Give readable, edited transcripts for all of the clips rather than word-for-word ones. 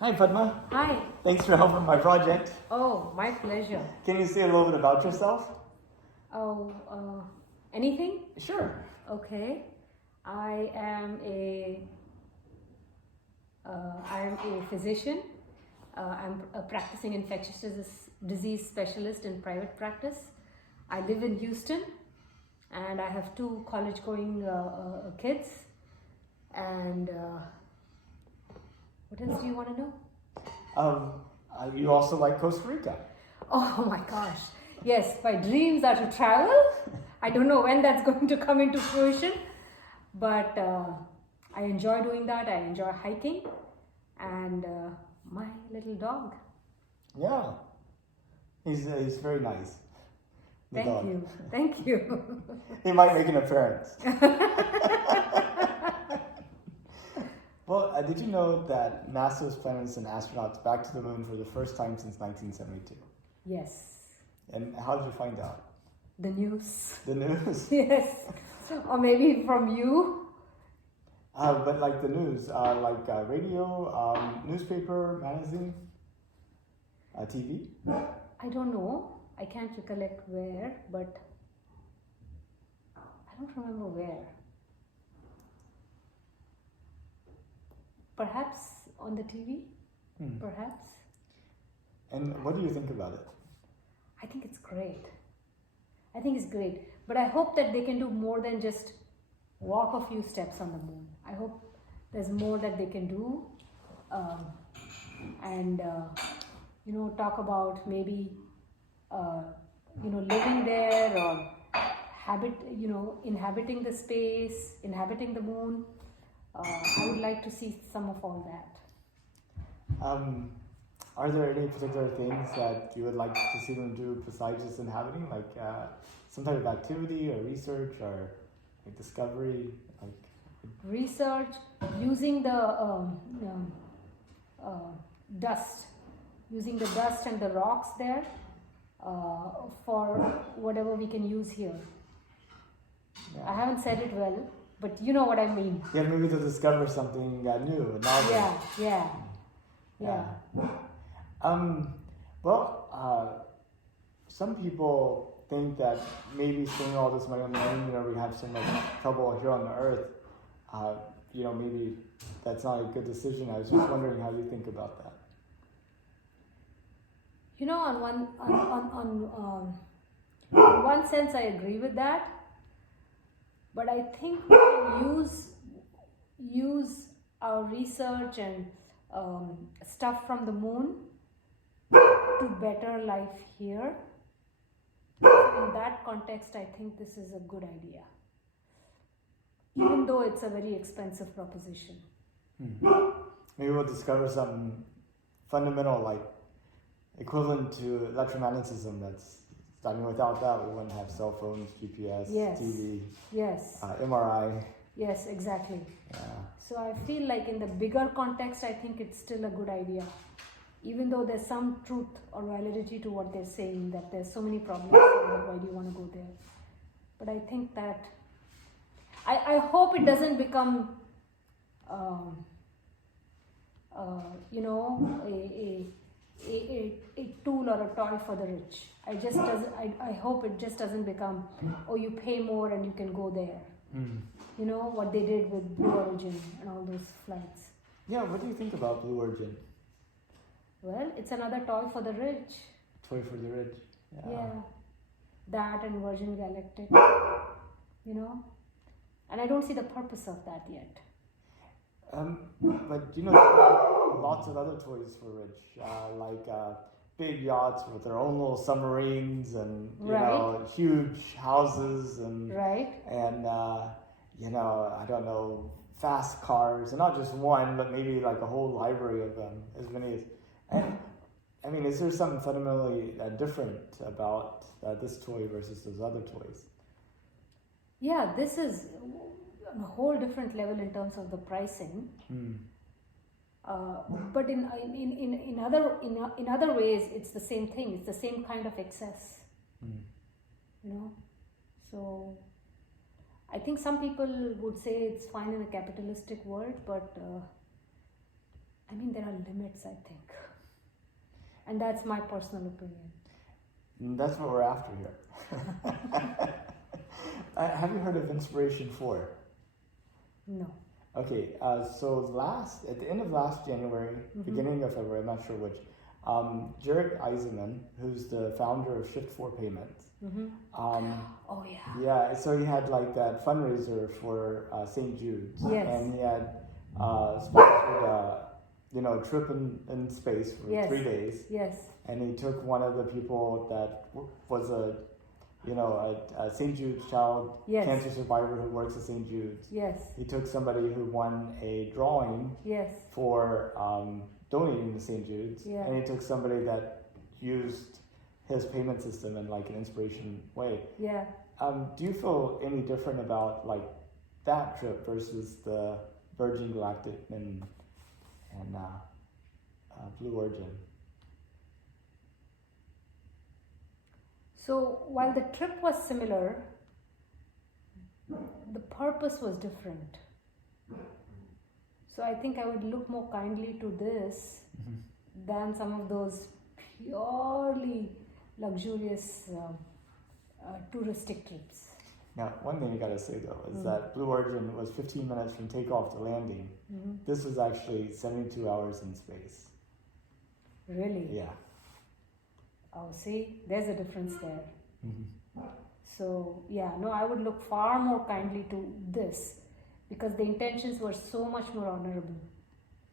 Hi, Padma. Hi. Thanks for helping my project. Oh, my pleasure. Can you say a little bit about yourself? Oh, anything? Sure. Okay. I am a physician. I'm a practicing infectious disease specialist in private practice. I live in Houston, and I have two college-going kids. And what else do you want to know? You also like Costa Rica. Oh my gosh. Yes, my dreams are to travel. I don't know when that's going to come into fruition, but I enjoy doing that. I enjoy hiking and my little dog. Yeah. He's very nice. The Thank dog. you. Thank you. He might make an appearance. Well, did you know that NASA is planning to send astronauts back to the moon for the first time since 1972? Yes. And how did you find out? The news. The news? Yes. Or maybe from you. But like the news, radio, newspaper, magazine, TV? I don't know. I can't recollect where, but I don't remember where. Perhaps on the TV? Perhaps. And what do you think about it? I think it's great. I think it's great. But I hope that they can do more than just walk a few steps on the moon. I hope there's more that they can do. And talk about maybe, living there or inhabiting the space, inhabiting the moon. I would like to see some of all that. Are there any particular things that you would like to see them do besides just inhabiting, like some type of activity or research or like discovery? Research, using the dust, and the rocks there for whatever we can use here. Yeah. I haven't said it well, but you know what I mean. Yeah, maybe to discover something new, novel. Yeah. Some people think that maybe spending all this money on the moon, we have so much trouble here on the Earth. Maybe that's not a good decision. I was just wondering how you think about that. On one sense, I agree with that, but I think we can use our research and stuff from the moon to better life here. In that context, I think this is a good idea, even though it's a very expensive proposition. Maybe we'll discover something fundamental, like equivalent to electromagnetism. Without that, we wouldn't have cell phones, GPS, TV, MRI. Yes, exactly. Yeah. So I feel like in the bigger context, I think it's still a good idea. Even though there's some truth or validity to what they're saying, that there's so many problems, why do you want to go there? But I think that, I hope it doesn't become, a tool or a toy for the rich. I hope it just doesn't become, you pay more and you can go there. What they did with Blue Origin and all those flights. Yeah, what do you think about Blue Origin? Well, it's another toy for the rich. Toy for the rich. Yeah. That and Virgin Galactic. And I don't see the purpose of that yet. But there are lots of other toys for rich, like big yachts with their own little submarines and huge houses and I don't know, fast cars, and not just one, but maybe like a whole library of them, as many as. Is there something fundamentally different about this toy versus those other toys? Yeah, this is a whole different level in terms of the pricing. But in other ways, it's the same thing. It's the same kind of excess. So I think some people would say it's fine in a capitalistic world, but I mean, there are limits, I think. And that's my personal opinion. That's what we're after here. Have you heard of Inspiration 4? No. Okay, so at the end of last January, beginning of February, I'm not sure which, Jared Eisenman, who's the founder of Shift4 Payments, Oh, yeah. yeah, so he had like that fundraiser for St. Jude's, Yes. and he had sponsored a trip in space for Yes. 3 days, Yes. and he took one of the people that was a St. Jude's child Yes. cancer survivor who works at St. Jude's. Yes. He took somebody who won a drawing Yes. for donating to St. Jude's, Yeah. and he took somebody that used his payment system in like an inspiration way. Yeah. Do you feel any different about like that trip versus the Virgin Galactic and Blue Origin? So while the trip was similar, the purpose was different. So I think I would look more kindly to this than some of those purely luxurious touristic trips. Now, one thing you gotta say though is that Blue Origin was 15 minutes from takeoff to landing. This was actually 72 hours in space. Really? Yeah. Oh, see, there's a difference there. So, yeah, no, I would look far more kindly to this because the intentions were so much more honorable.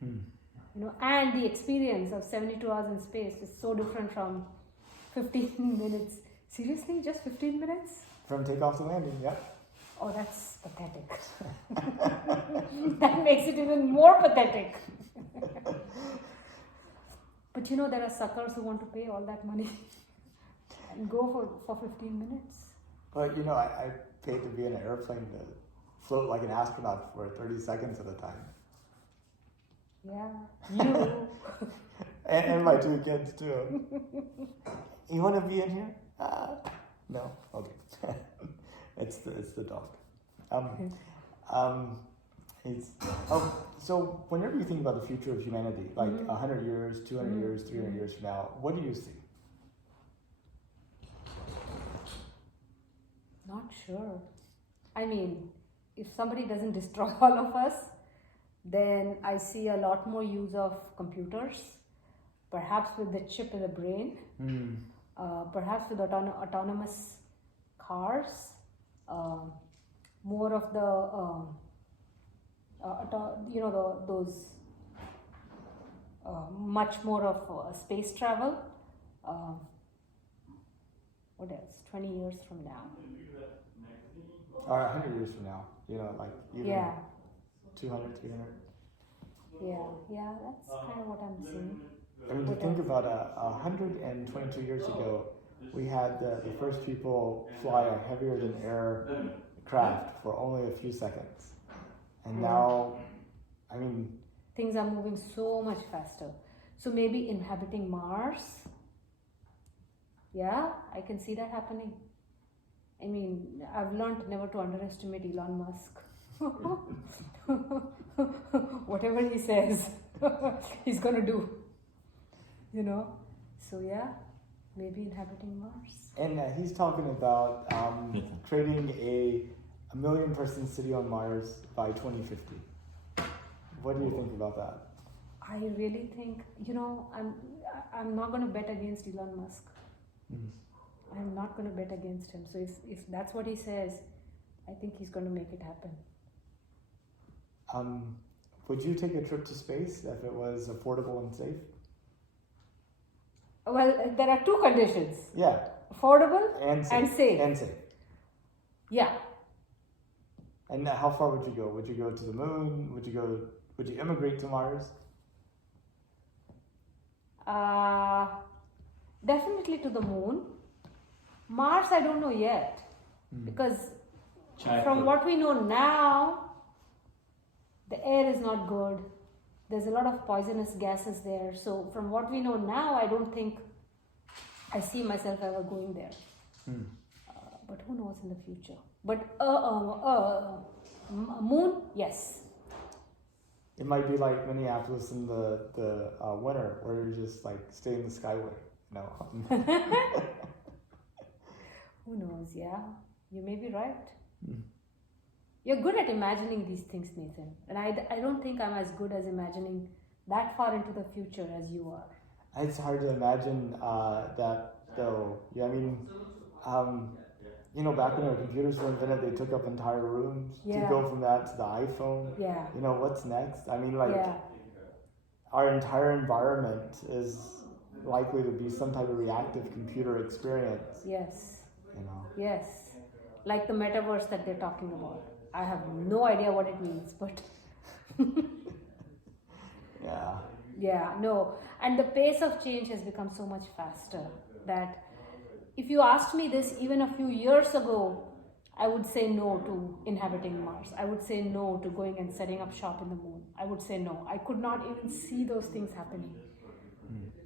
And the experience of 72 hours in space is so different from 15 minutes. Seriously, just 15 minutes? From takeoff to landing, yeah. Oh, that's pathetic. That makes it even more pathetic. But there are suckers who want to pay all that money and go for 15 minutes. But I paid to be in an airplane to float like an astronaut for 30 seconds at a time. Yeah, you. and my 2 kids too. You want to be in here? No? Okay. it's the dog. So whenever you think about the future of humanity, like 100 years, 200 years, 300 years from now, what do you see? Not sure. I mean, if somebody doesn't destroy all of us, then I see a lot more use of computers, perhaps with the chip in the brain, perhaps with autonomous cars, more of the much more of space travel. What else? 20 years from now. Or 100 years from now, like even 200, 300. Yeah, that's kind of what I'm seeing. I mean, to think about 122 years ago, we had the first people fly a heavier than air craft for only a few seconds. And now, I mean... Things are moving so much faster. So maybe inhabiting Mars, yeah, I can see that happening. I mean, I've learned never to underestimate Elon Musk. Whatever he says, he's gonna do. So yeah, maybe inhabiting Mars. And he's talking about creating a 1 million person city on Mars by 2050. What do you think about that? I really think, I'm not going to bet against Elon Musk. I'm not going to bet against him. So if that's what he says, I think he's going to make it happen. Would you take a trip to space if it was affordable and safe? Well, there are 2 conditions. Yeah. Affordable and safe. And safe. Yeah. And how far would you go? Would you go to the moon? Would you immigrate to Mars? Definitely to the moon. Mars, I don't know yet. Because from what we know now, the air is not good. There's a lot of poisonous gases there. So from what we know now, I don't think I see myself ever going there. But who knows in the future? But moon, yes. It might be like Minneapolis in the winter, where you just like stay in the skyway. Who knows? Yeah, you may be right. Mm. You're good at imagining these things, Nathan, and I don't think I'm as good as imagining that far into the future as you are. It's hard to imagine that though. Yeah, I mean, back when our computers were invented, they took up entire rooms. Yeah. To go from that to the iPhone. Yeah. What's next? I mean, like, Yeah. our entire environment is likely to be some type of reactive computer experience. Yes. Yes. Like the metaverse that they're talking about. I have no idea what it means, but Yeah. Yeah, no. And the pace of change has become so much faster that if you asked me this even a few years ago, I would say no to inhabiting Mars. I would say no to going and setting up shop in the moon. I would say no. I could not even see those things happening.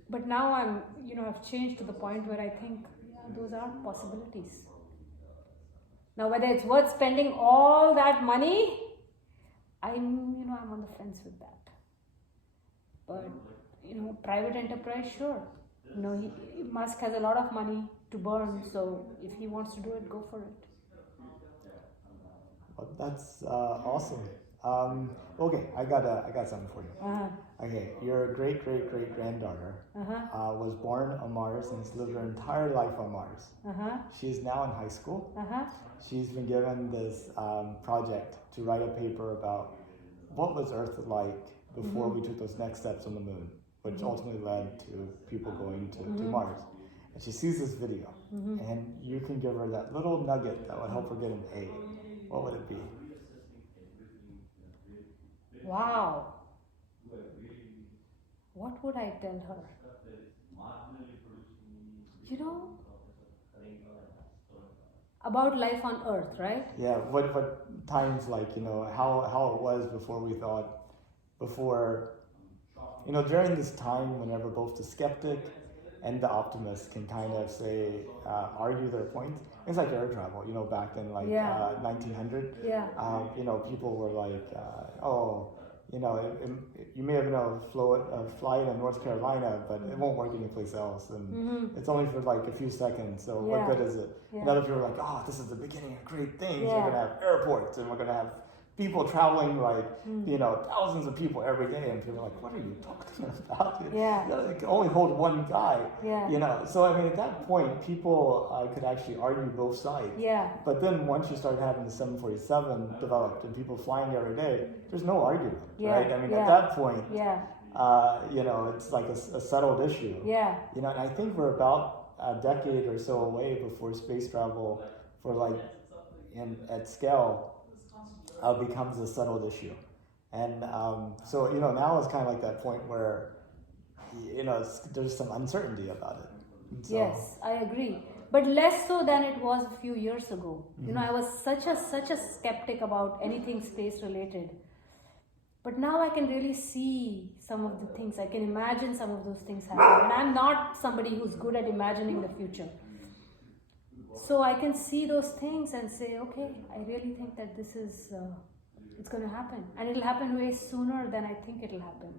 But now I've changed to the point where I think those are possibilities. Now, whether it's worth spending all that money, I'm on the fence with that. But, private enterprise, sure. Musk has a lot of money to burn, so if he wants to do it, go for it. Well, that's awesome. Okay, I got something for you. Uh-huh. Okay, your great granddaughter Uh-huh. was born on Mars and has lived her entire life on Mars. Uh-huh. She is now in high school. Uh-huh. She's been given this project to write a paper about what was Earth like before we took those next steps on the moon, which ultimately led to people going to Mars. And she sees this video, and you can give her that little nugget that would help her get an A. What would it be? Wow. What would I tell her? About life on Earth, right? Yeah, what times how it was before during this time whenever both the skeptic and the optimist can kind of say, argue their points. It's like air travel, back in 1900. Yeah. People were like, you may have flight in North Carolina, but it won't work anyplace else, and it's only for like a few seconds. So what good is it? Yeah. And other people are like, oh, this is the beginning of great things. Yeah. We're gonna have airports, and we're gonna have people traveling thousands of people every day, and people are like, what are you talking about? Yeah. It can only hold one guy. Yeah. So I mean, at that point, people could actually argue both sides. Yeah. But then once you start having the 747 developed and people flying every day, there's no argument, right? I mean, at that point, it's like a settled issue. Yeah. And I think we're about a decade or so away before space travel for at scale becomes a settled issue. And so now it's kind of like that point where there's some uncertainty about it. So, yes, I agree, but less so than it was a few years ago. I was such a skeptic about anything space related, but now I can really see some of the things. I can imagine some of those things happening, and I'm not somebody who's good at imagining the future. So I can see those things and say, okay, I really think that this is, it's going to happen. And it'll happen way sooner than I think it'll happen.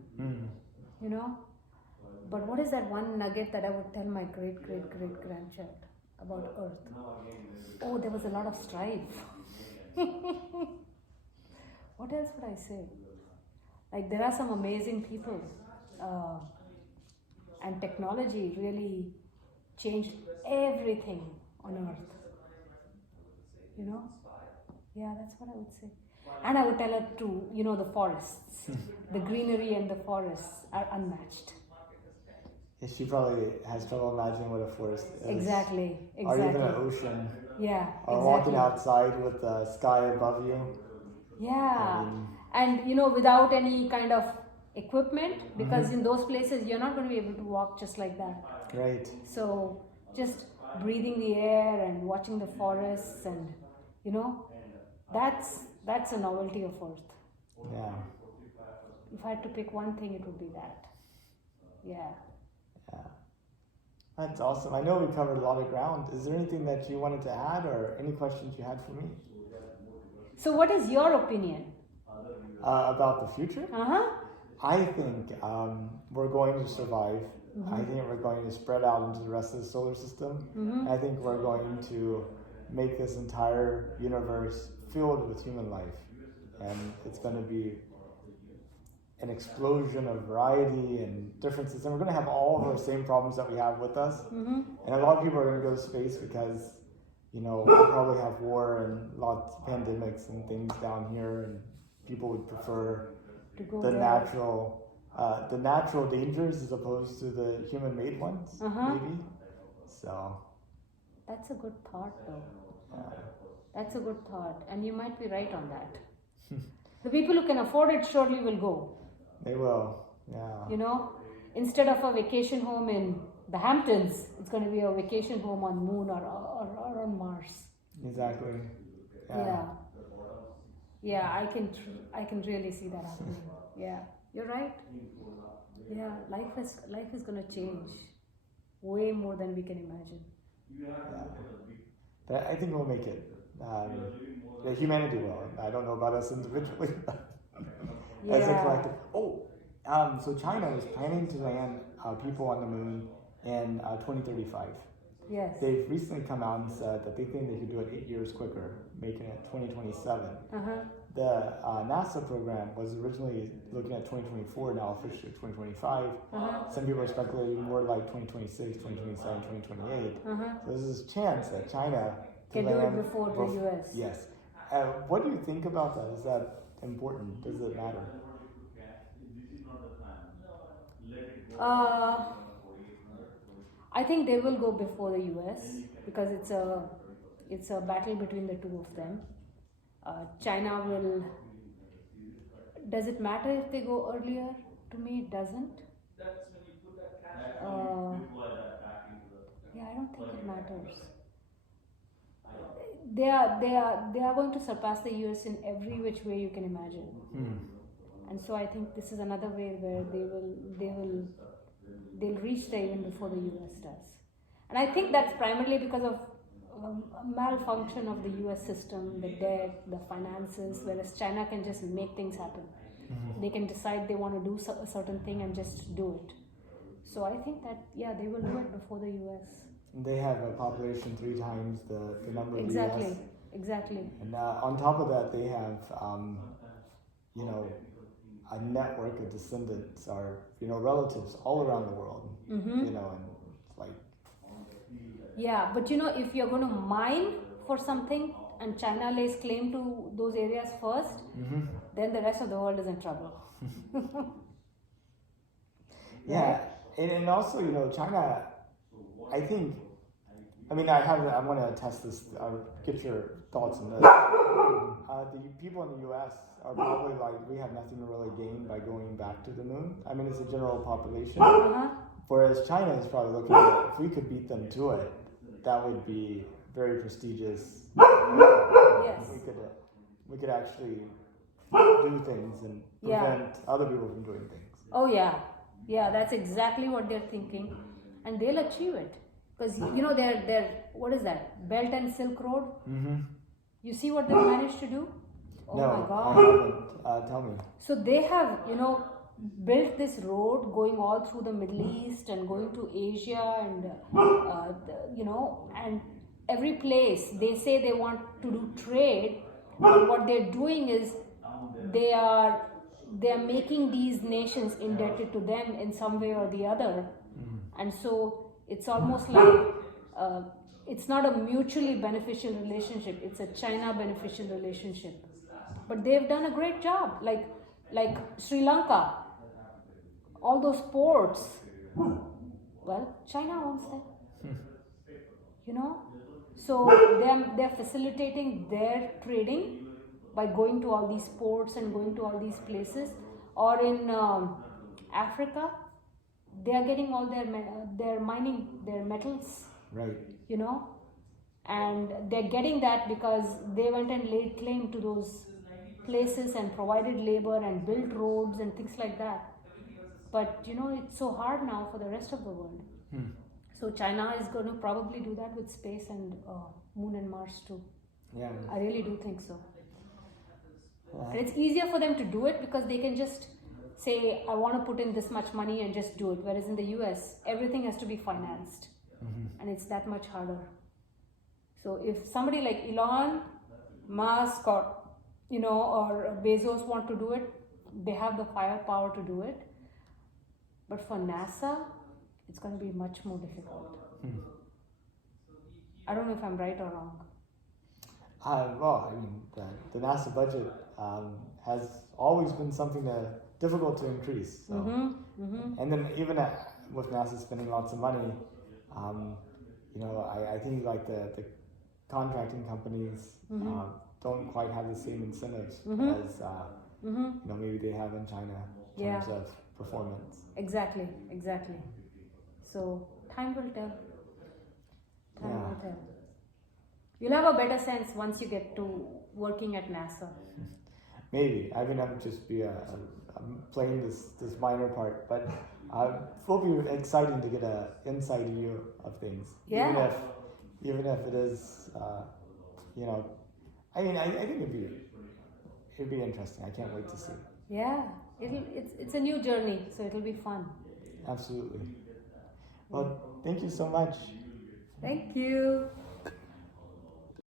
But what is that one nugget that I would tell my great-great-great-grandchild about Earth? Oh, there was a lot of strife. What else would I say? Like, there are some amazing people. And technology really changed everything on Earth. Yeah, that's what I would say. And I would tell her to, the forests. The greenery and the forests are unmatched. She probably has trouble imagining what a forest is. Exactly. Or even an ocean. Yeah, or walking outside with the sky above you. Yeah. And without any kind of equipment, because in those places you're not going to be able to walk just like that. Right. So just breathing the air and watching the forests, and that's a novelty of Earth. Yeah. If I had to pick one thing, it would be that. Yeah. That's awesome. I know we covered a lot of ground. Is there anything that you wanted to add, or any questions you had for me? So what is your opinion? about the future. Uh-huh. I think we're going to survive. I think we're going to spread out into the rest of the solar system. I think we're going to make this entire universe filled with human life. And it's going to be an explosion of variety and differences. And we're going to have all of the same problems that we have with us. And a lot of people are going to go to space because, we'll probably have war and lots of pandemics and things down here. And people would prefer the natural dangers as opposed to the human-made ones, maybe. So that's a good thought, though. Yeah. That's a good thought, and you might be right on that. The people who can afford it surely will go. They will, yeah. Instead of a vacation home in the Hamptons, it's going to be a vacation home on Moon or on Mars. Exactly. Yeah, I can really see that happening. Yeah, you're right. Yeah, life is going to change way more than we can imagine. Yeah. But I think we'll make it. Humanity will. I don't know about us individually, as a collective. So China is planning to land people on the moon in 2035. Yes. They've recently come out and said that they think they could do it 8 years quicker, making it 2027. The NASA program was originally looking at 2024, now officially 2025. Some people are speculating more like 2026, 2027, 2028. So there's this chance that China can do it before the US. Yes. What do you think about that? Is that important? Does it matter? I think they will go before the US because it's a battle between the two of them. China will. Does it matter if they go earlier? To me, it doesn't. I don't think it matters. They are going to surpass the US in every which way you can imagine. And so I think this is another way where they'll reach there even before the US does. And I think that's primarily because of malfunction of the US system, the debt, the finances, whereas China can just make things happen. They can decide they want to do a certain thing and just do it. So I think that, they will do it before the US. They have a population 3 times the number of the US. Exactly. And on top of that, they have, a network of descendants or, relatives all around the world. And like. Yeah, but if you're going to mine for something and China lays claim to those areas first, then the rest of the world is in trouble. And also, China, I think, I want to test this, get your thoughts on this. The people in the US are probably like, we have nothing to really gain by going back to the moon. It's a general population. Whereas China is probably looking at, if we could beat them to it, that would be very prestigious. Yes. We could actually do things and prevent other people from doing things. Oh yeah. Yeah, that's exactly what they're thinking. And they'll achieve it. Because, they're what is that? Belt and Silk Road? You see what they managed to do? Oh no, my God. I haven't. Tell me. So they have, built this road going all through the Middle East and going to Asia and, and every place they say they want to do trade. But what they're doing is they are making these nations indebted to them in some way or the other. And so it's almost like it's not a mutually beneficial relationship, it's a China beneficial relationship. But they've done a great job, like Sri Lanka, all those ports. Well, China owns them. So they're facilitating their trading by going to all these ports and going to all these places. Or in Africa, they are getting all their mining, their metals. Right. And they're getting that because they went and laid claim to those places and provided labor and built roads and things like that. But it's so hard now for the rest of the world. So China is going to probably do that with space and Moon and Mars too. Yeah. I really do think so. And it's easier for them to do it because they can just say, I want to put in this much money and just do it. Whereas in the US, everything has to be financed. And it's that much harder. So if somebody like Elon Musk or or Bezos want to do it, they have the firepower to do it. But for NASA, it's going to be much more difficult. I don't know if I'm right or wrong. Well, I mean, the NASA budget has always been something difficult to increase. So. And then even with NASA spending lots of money, I think like the contracting companies don't quite have the same incentives as maybe they have in China in terms of performance. Exactly. So time will tell. Time will tell. You'll have a better sense once you get to working at NASA. Maybe. I mean, I'm just I'm playing this minor part, but it will be exciting to get an inside view of things. Yeah. Even if it is, I mean, I think it'd be interesting. I can't wait to see. Yeah, it's a new journey, so it'll be fun. Absolutely. Well, thank you so much. Thank you.